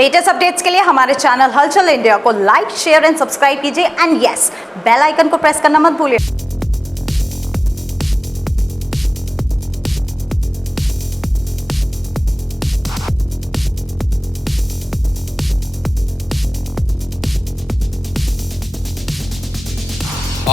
Latest updates के लिए हमारे चैनल हलचल इंडिया को लाइक, शेयर एंड सब्सक्राइब कीजिए एंड यस, बेल आइकन को प्रेस करना मत भूलिए।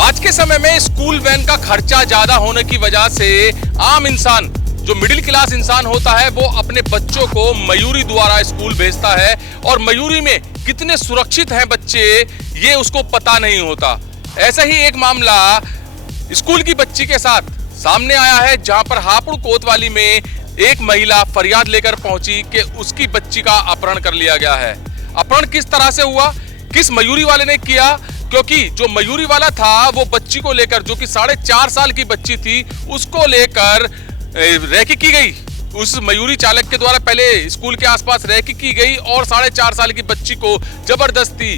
आज के समय में स्कूल वैन का खर्चा ज्यादा होने की वजह से आम इंसान, जो मिडिल क्लास इंसान होता है, वो अपने बच्चों को मयूरी द्वारा स्कूल भेजता है और मयूरी में कितने सुरक्षित हैं बच्चे ये उसको पता नहीं होता। ऐसा ही एक मामला स्कूल की बच्ची के साथ सामने आया है, जहां पर हापुड़ कोतवाली में एक महिला फरियाद लेकर पहुंची कि उसकी बच्ची का अपहरण कर लिया गया है। अपहरण किस तरह से हुआ, किस मयूरी वाले ने किया, क्योंकि जो मयूरी वाला था वो बच्ची को लेकर, जो कि 4.5 साल की बच्ची थी, उसको लेकर रैकी की गई। उस मयूरी चालक के द्वारा पहले स्कूल के आसपास रैकी की गई और 4.5 साल की बच्ची को जबरदस्ती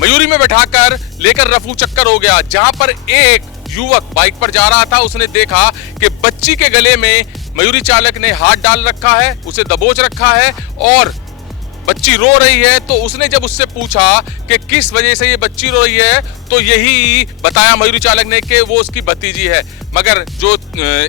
मयूरी में बैठाकर लेकर रफू चक्कर हो गया। जहां पर एक युवक बाइक पर जा रहा था, उसने देखा कि बच्ची के गले में मयूरी चालक ने हाथ डाल रखा है, उसे दबोच रखा है और बच्ची रो रही है। तो उसने जब उससे पूछा कि किस वजह से ये बच्ची रो रही है, तो यही बताया मयूरी चालक ने कि वो उसकी भतीजी है। मगर जो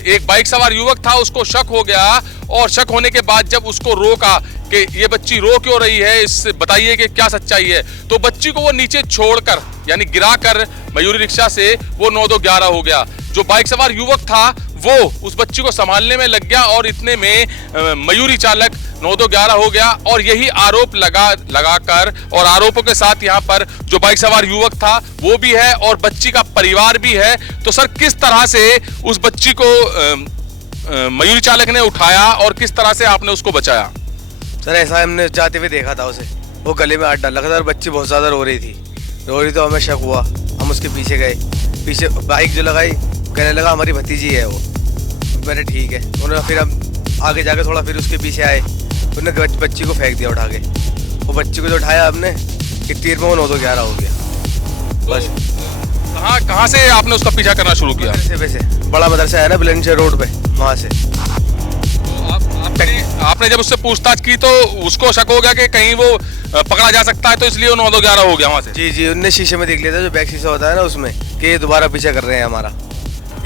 एक बाइक सवार युवक था उसको शक हो गया और शक होने के बाद जब उसको रोका कि ये बच्ची रो क्यों रही है, इससे बताइए कि क्या सच्चाई है, तो बच्ची को वो नीचे छोड़कर यानी गिराकर मयूरी रिक्शा से वो 9-2-11 हो गया। जो बाइक सवार युवक था वो उस बच्ची को संभालने में लग गया और इतने में मयूरी चालक 9-2-11 हो गया। और यही आरोप लगाकर और आरोपों के साथ यहाँ पर जो बाइक सवार युवक था वो भी है और बच्ची का परिवार भी है। तो सर, किस तरह से उस बच्ची को मयूरी चालक ने उठाया और किस तरह से आपने उसको बचाया? सर, ऐसा हमने जाते हुए देखा था उसे, वो गले में हाथ डाल रखा था और बच्ची बहुत ज्यादा रो रही तो हमें शक हुआ। हम उसके पीछे गए, पीछे बाइक जो लगाई, कहने लगा हमारी भतीजी है वो। मैंने ठीक है, उन्होंने फिर हम आगे जाके थोड़ा फिर उसके पीछे आए, उन्होंने बच्ची को फेंक दिया उठा के। वो बच्ची को जो उठाया हमने, कि तीर में वो 9-2-11 हो गया। बस कहाँ से आपने उसका पीछा करना शुरू किया? से बड़ा मदरसा है ना बुलंदशहर रोड पे, वहाँ से। आपने जब उससे पूछताछ की तो उसको शक हो गया कि कहीं वो पकड़ा जा सकता है, तो इसलिए वो 9-2-11 हो गया वहाँ से? जी, उनने शीशे में देख लिया था, जो बैक शीशा होता है ना उसमें, कि ये दोबारा पीछा कर रहे हैं हमारा,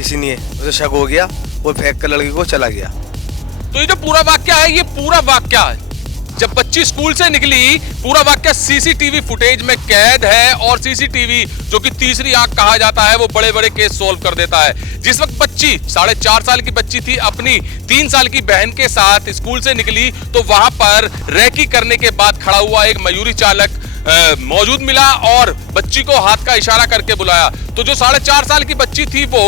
इसीलिए उसे शक हो गया, वो फेंक कर लड़की को चला गया। तो ये जो पूरा वाक्या है, ये पूरा वाक्या जब बच्ची स्कूल से निकली, पूरा वाक्या सीसीटीवी फुटेज में कैद है और सीसीटीवी, जो कि तीसरी आंख कहा जाता है, वो बड़े बड़े केस सोल्व कर देता है। जिस वक्त बच्ची 4.5 साल की बच्ची थी, अपनी 3 साल की बहन के साथ स्कूल से निकली, तो वहां पर रैकी करने के बाद खड़ा हुआ एक मयूरी चालक मौजूद मिला और बच्ची को हाथ का इशारा करके बुलाया। तो जो 4.5 साल की बच्ची थी वो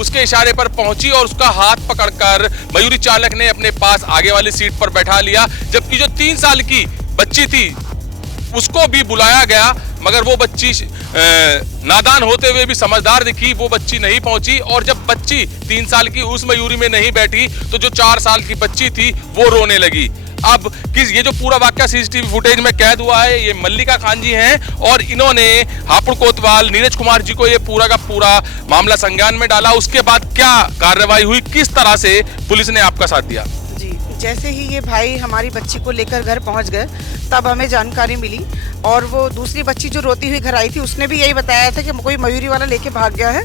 उसके इशारे पर पहुंची और उसका हाथ पकड़कर मयूरी चालक ने अपने पास आगे वाली सीट पर बैठा लिया। जबकि जो 3 साल की बच्ची थी उसको भी बुलाया गया, मगर वो बच्ची नादान होते हुए भी समझदार दिखी, वो बच्ची नहीं पहुंची। और जब बच्ची 3 साल की उस मयूरी में नहीं बैठी, तो जो 4 साल की बच्ची थी वो रोने लगी। अब ये जो पूरा वाक्या सीसीटीवी फुटेज में कैद हुआ है, ये मल्लिका खान जी हैं और इन्होंने हापुड़ कोतवाल नीरज कुमार जी को ये पूरा का पूरा मामला संज्ञान में डाला। उसके बाद क्या कार्रवाई हुई, किस तरह से पुलिस ने आपका साथ दिया? जी, जैसे ही ये भाई हमारी बच्ची को लेकर घर पहुंच गए, तब हमें जानकारी मिली और वो दूसरी बच्ची जो रोती हुई घर आई थी, उसने भी यही बताया था कि कोई मयूरी वाला लेके भाग गया है।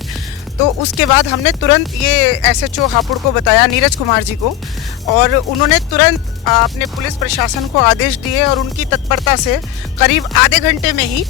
तो उसके बाद हमने तुरंत ये एसएचओ हापुड़ को बताया, नीरज कुमार जी को, और उन्होंने तुरंत अपने पुलिस प्रशासन को आदेश दिए और उनकी तत्परता से करीब आधे घंटे में ही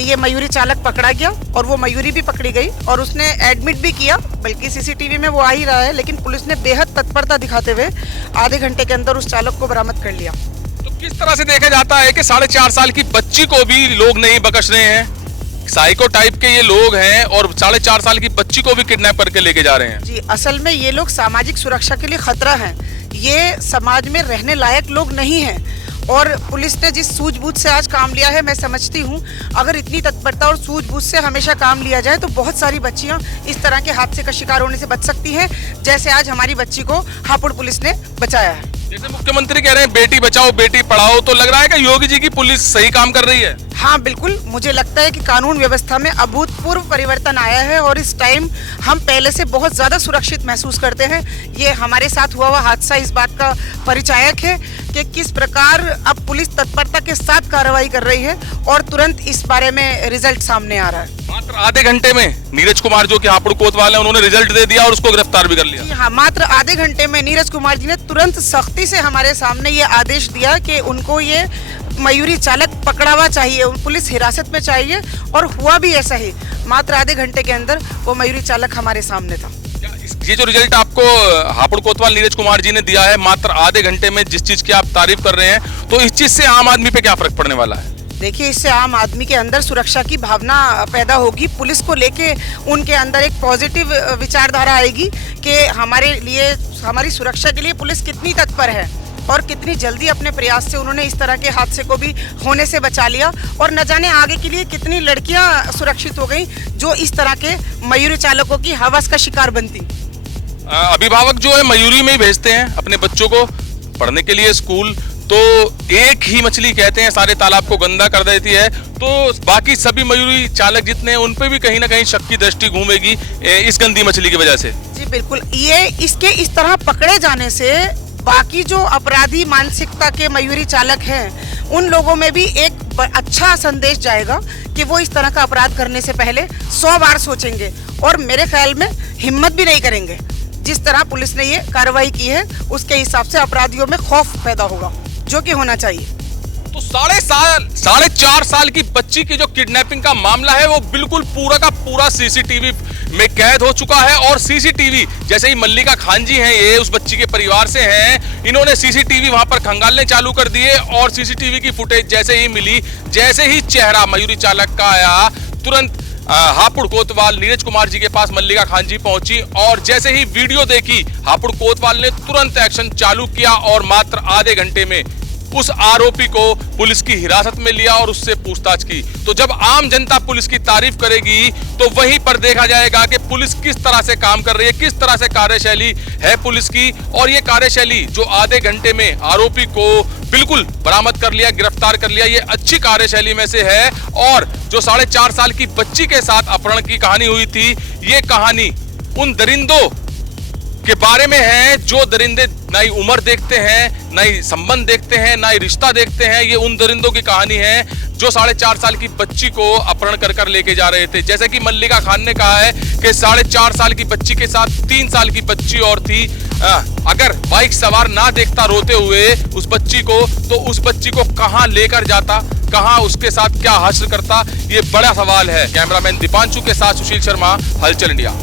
ये मयूरी चालक पकड़ा गया और वो मयूरी भी पकड़ी गई और उसने एडमिट भी किया, बल्कि सीसीटीवी में वो आ ही रहा है। लेकिन पुलिस ने बेहद तत्परता दिखाते हुए आधे घंटे के अंदर उस चालक को बरामद कर लिया। तो किस तरह से देखा जाता है कि 4.5 साल की बच्ची को भी लोग नहीं बख्श रहे हैं? साइको टाइप के ये लोग हैं और 4.5 साल की बच्ची को भी किडनैप करके लेके जा रहे हैं। जी, असल में ये लोग सामाजिक सुरक्षा के लिए खतरा हैं, ये समाज में रहने लायक लोग नहीं हैं। और पुलिस ने जिस सूझबूझ से आज काम लिया है, मैं समझती हूँ अगर इतनी तत्परता और सूझबूझ से हमेशा काम लिया जाए तो बहुत सारी बच्चियाँ इस तरह के हादसे का शिकार होने से बच सकती हैं, जैसे आज हमारी बच्ची को हापुड़ पुलिस ने बचाया है। जैसे मुख्यमंत्री कह रहे हैं बेटी बचाओ बेटी पढ़ाओ, तो लग रहा है कि योगी जी की पुलिस सही काम कर रही है। हाँ बिल्कुल, मुझे लगता है कि कानून व्यवस्था में अभूतपूर्व परिवर्तन आया है और इस टाइम हम पहले से बहुत ज़्यादा सुरक्षित महसूस करते हैं। ये हमारे साथ हुआ हादसा इस बात का परिचायक है कि किस प्रकार अब पुलिस तत्परता के साथ कार्रवाई कर रही है और तुरंत इस बारे में रिजल्ट सामने आ रहा है। मात्र आधे घंटे में नीरज कुमार जो कि हापुड़ कोतवाल है, उन्होंने रिजल्ट दे दिया और उसको गिरफ्तार भी कर लिया। जी हाँ, मात्र आधे घंटे में नीरज कुमार जी ने तुरंत सख्ती से हमारे सामने ये आदेश दिया कि उनको ये मयूरी चालक पकड़ा हुआ चाहिए, पुलिस हिरासत में चाहिए, और हुआ भी ऐसा ही। मात्र आधे घंटे के अंदर वो मयूरी चालक हमारे सामने था। ये जो रिजल्ट आपको हापुड़ कोतवाल नीरज कुमार जी ने दिया है मात्र आधे घंटे में, जिस चीज की आप तारीफ कर रहे हैं, तो इस चीज से आम आदमी पे क्या फर्क पड़ने वाला है? देखिए, इससे आम आदमी के अंदर सुरक्षा की भावना पैदा होगी। पुलिस को लेके उनके अंदर एक पॉजिटिव विचारधारा आएगी कि हमारे लिए, हमारी सुरक्षा के लिए पुलिस कितनी तत्पर है और कितनी जल्दी अपने प्रयास से उन्होंने इस तरह के हादसे को भी होने से बचा लिया, और न जाने आगे के लिए कितनी लड़कियां सुरक्षित हो गई जो इस तरह के मयूरी चालकों की हवस का शिकार बनती। अभिभावक जो है मयूरी में ही भेजते हैं अपने बच्चों को पढ़ने के लिए स्कूल, तो एक ही मछली कहते हैं सारे तालाब को गंदा कर देती है, तो बाकी सभी मयूरी चालक जितने हैं उन पे भी कहीं ना कहीं शक की दृष्टि घूमेगी इस गंदी मछली की वजह से। जी बिल्कुल, ये इसके इस तरह पकड़े जाने से बाकी जो अपराधी मानसिकता के मयूरी चालक हैं उन लोगों में भी एक अच्छा संदेश जाएगा कि वो इस तरह का अपराध करने से पहले 100 बार सोचेंगे और मेरे ख्याल में हिम्मत भी नहीं करेंगे। जिस तरह पुलिस ने ये कार्रवाई की है उसके हिसाब से अपराधियों में खौफ पैदा होगा, जो कि होना चाहिए। तो 4.5 साल की बच्ची की जो किडनैपिंग का मामला है वो बिल्कुल पूरा का पूरा सीसीटीवी में कैद हो चुका है, और सीसीटीवी जैसे ही मल्लिका खान जी हैं, ये उस बच्ची के परिवार से हैं, इन्होंने सीसीटीवी वहां पर खंगालने चालू कर दिए, और सीसीटीवी की फुटेज जैसे ही मिली, जैसे ही चेहरा मयूरी चालक का आया, तुरंत हापुड़ कोतवाल नीरज कुमार जी के पास मल्लिका खान जी पहुंची, और जैसे ही वीडियो देखी हापुड़ कोतवाल ने तुरंत एक्शन चालू किया और मात्र आधे घंटे में उस आरोपी को पुलिस की हिरासत में लिया और उससे पूछताछ की। तो जब आम जनता पुलिस की तारीफ करेगी तो वहीं पर देखा जाएगा कि पुलिस किस तरह से काम कर रही है, किस तरह से कार्यशैली है पुलिस की, और ये कार्यशैली जो आधे घंटे में आरोपी को बिल्कुल बरामद कर लिया, गिरफ्तार कर लिया, ये अच्छी कार्यशैली में से है। और जो 4.5 साल की बच्ची के साथ अपहरण की कहानी हुई थी, ये कहानी उन दरिंदों के बारे में है जो दरिंदे ना ही उम्र देखते हैं, ना ही संबंध देखते हैं, ना ही रिश्ता देखते हैं। ये उन दरिंदों की कहानी है जो 4.5 साल की बच्ची को अपहरण कर कर लेके जा रहे थे। जैसे कि मल्लिका खान ने कहा है कि 4.5 साल की बच्ची के साथ 3 साल की बच्ची और थी। अगर बाइक सवार ना देखता रोते हुए उस बच्ची को, तो उस बच्ची को कहां लेकर जाता, कहां उसके साथ क्या हासिल करता, ये बड़ा सवाल है। कैमरामैन दीपांशु के साथ सुशील शर्मा, हलचल इंडिया।